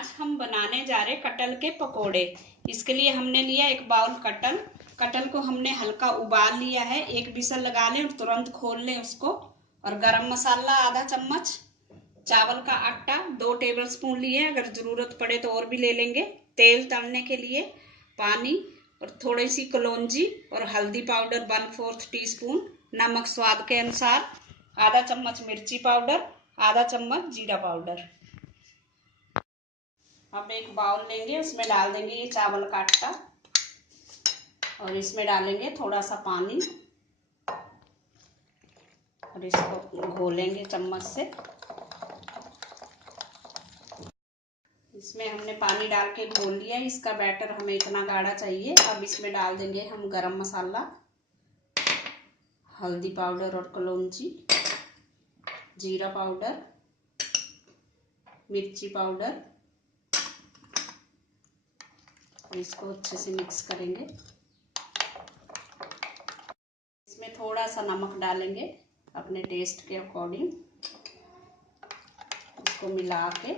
आज हम बनाने जा रहे कटहल के पकोड़े। इसके लिए हमने लिया एक बाउल कटहल। कटहल को हमने हल्का उबाल लिया है, एक विसल लगा लें और तुरंत खोल लें उसको। और गरम मसाला आधा चम्मच, चावल का आटा 2 टेबलस्पून लिए, अगर जरूरत पड़े तो और भी ले लेंगे। तेल तलने के लिए पानी और थोड़ी सी कलौंजी और हल्दी पाउडर 1/4 टीस्पून, नमक स्वाद के अनुसार, आधा चम्मच मिर्ची पाउडर, आधा चम्मच जीरा पाउडर। अब एक बाउल लेंगे, उसमें डाल देंगे ये चावल का आटा और इसमें डालेंगे थोड़ा सा पानी और इसको घोलेंगे चम्मच से। इसमें हमने पानी डाल के घोल लिया है, इसका बैटर हमें इतना गाढ़ा चाहिए। अब इसमें डाल देंगे हम गरम मसाला, हल्दी पाउडर और कलौंजी, जीरा पाउडर, मिर्ची पाउडर और इसको अच्छे से मिक्स करेंगे। इसमें थोड़ा सा नमक डालेंगे अपने टेस्ट के अकॉर्डिंग। इसको मिला के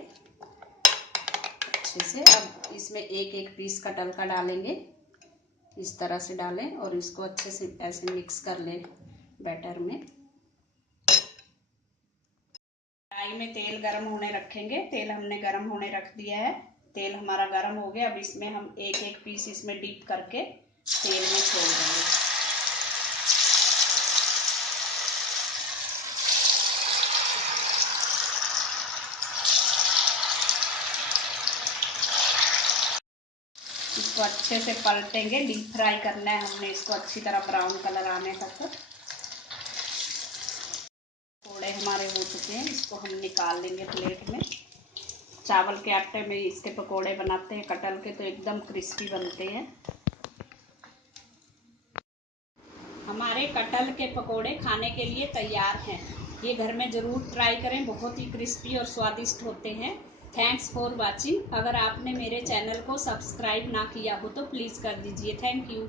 अच्छे से, अब इसमें एक एक पीस कटहल का डालेंगे, इस तरह से डालें और इसको अच्छे से ऐसे मिक्स कर लें बैटर में। कढ़ाई में तेल गरम होने रखेंगे। तेल हमने गरम होने रख दिया है, तेल हमारा गरम हो गया। अब इसमें हम एक एक पीस इसमें डीप करके तेल में छोड़ देंगे। इसको अच्छे से पलटेंगे, डीप फ्राई करना है हमने इसको अच्छी तरह ब्राउन कलर आने तक। पकोड़े हमारे हो चुके हैं, इसको हम निकाल लेंगे प्लेट में। चावल के आटे में इसके पकोड़े बनाते हैं कटहल के, तो एकदम क्रिस्पी बनते हैं। हमारे कटहल के पकोड़े खाने के लिए तैयार हैं। ये घर में ज़रूर ट्राई करें, बहुत ही क्रिस्पी और स्वादिष्ट होते हैं। Thanks for watching. अगर आपने मेरे चैनल को सब्सक्राइब ना किया हो तो प्लीज़ कर दीजिए। Thank you.